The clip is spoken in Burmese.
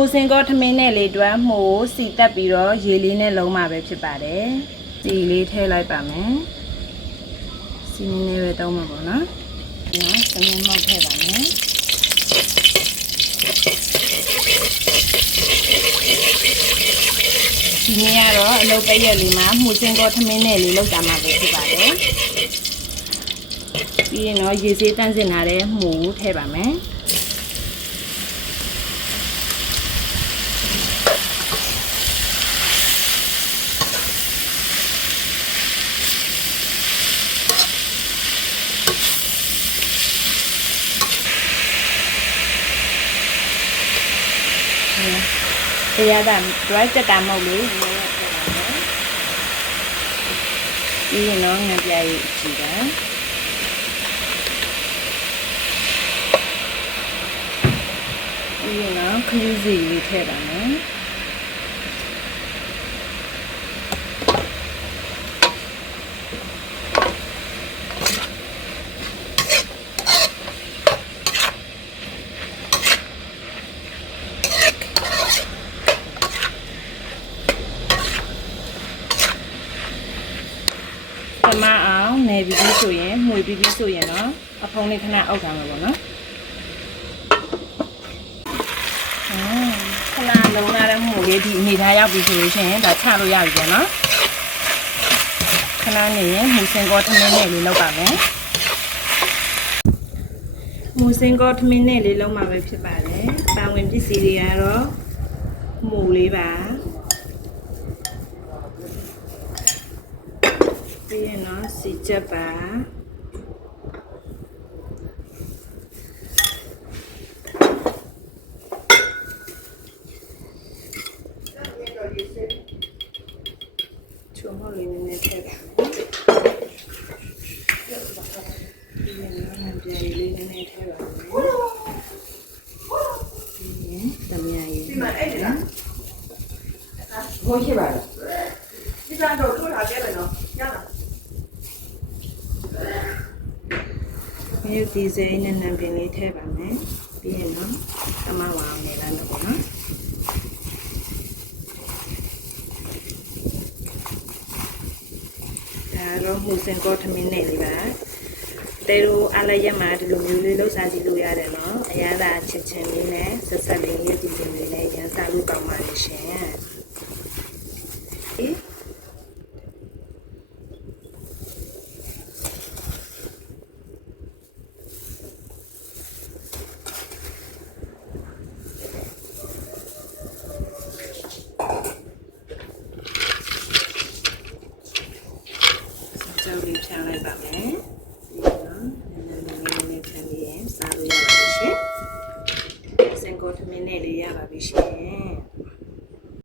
ဟိုစင်ကောထမင်းနဲ့လေးတွမ်းမှုစီတက်ပြီးတော့ရေလေးနဲ့လုံးမှာပဲဖြစ်ပါတယ်စီလေးထည့်လိုက်ပါမယ်စီနည်းနည်းပဲတောင်းမှာပေါ့နော်နော်စနေမောက်ထည့်ပါမယ်ဒီနေ့ကတော့အလုပ်ပိတ်ရက်လေးမှာမှုစင်ကောထမင်းနဲ့လေးလောက်တာမှာပဲဖြစ်ပါတယ်ပြီးရင်တော့ရေစေးတန်းစင်ထားတဲ့မှုထည့်ပါမယ်တရားတာ dry တက်တာမဟုတ်လေပြီးရင်တော့ငပြားရည်ကြည့်တာပြီးရင်တော့ခရီးစီလေးထည့်ပါမယ်မအောင်နေပြီးဆိုရင်မှွေပြီးဆိုရင်တော့အဖုံးလေးခဏအောက်ထားမှာပေါ့နော်ခဏလုံးလာတဲ့မှွေလေးဒီအနေထားရောက်ပြီဆိုလို့ရှိရင်ဒါချလို့ရပြီပြန်နော်ခဏနေရင်မှွေစင်ကောထမင်းနဲ့လေးလောက်ပါမယ်မှွေစင်ကောထမင်းနဲ့လေးလောက်မှာပဲဖြစ်ပါတယ်ပါဝင်ပစ္စည်းတွေကတော့မှွေလေးပါပြီးရင်တော့စီချက်ပါချုံမလေးနည်းနည်းထည့်ပါပြီးရင်တော့ငပြားလေးနည်းနည်းထည့်ပါပြီးရင်တမယာရေးဒီမှာအဲ့ဒါဘိုးရှိပါလားဒီကတော့ထိုးထားခဲ့တယ်နော်ရလားဒီဇိုင်းနဲ့နံပြင်လေးထည့်ပါမယ်ပြီးရင်တော့အမဝအောင်နေလာတော့ပေါ့နော်ဒါတော့မှုစင်ကောထမင်းနဲ့လေးပါတဲတို့အားလည်းရမှာဒီလိုမျိုးလေးလှုပ်ရှားကြည့်လို့ရတယ်နော်အရသာချစ်ချင်းလေးနဲ့ဆက်ဆက်လေးရည်ကြည်လေးနဲ့ရန်စားလို့ကောင်းပါလိမ့်ရှင်ကြောက်လေးဖြန်းလိုက်ပါမယ်ပြီးတော့နည်းနည်းဖြန်းပြီးရင်စားလို့ရပါပြီရှင်စင်ကောထမင်းနဲ့လေးရပါပြီရှင်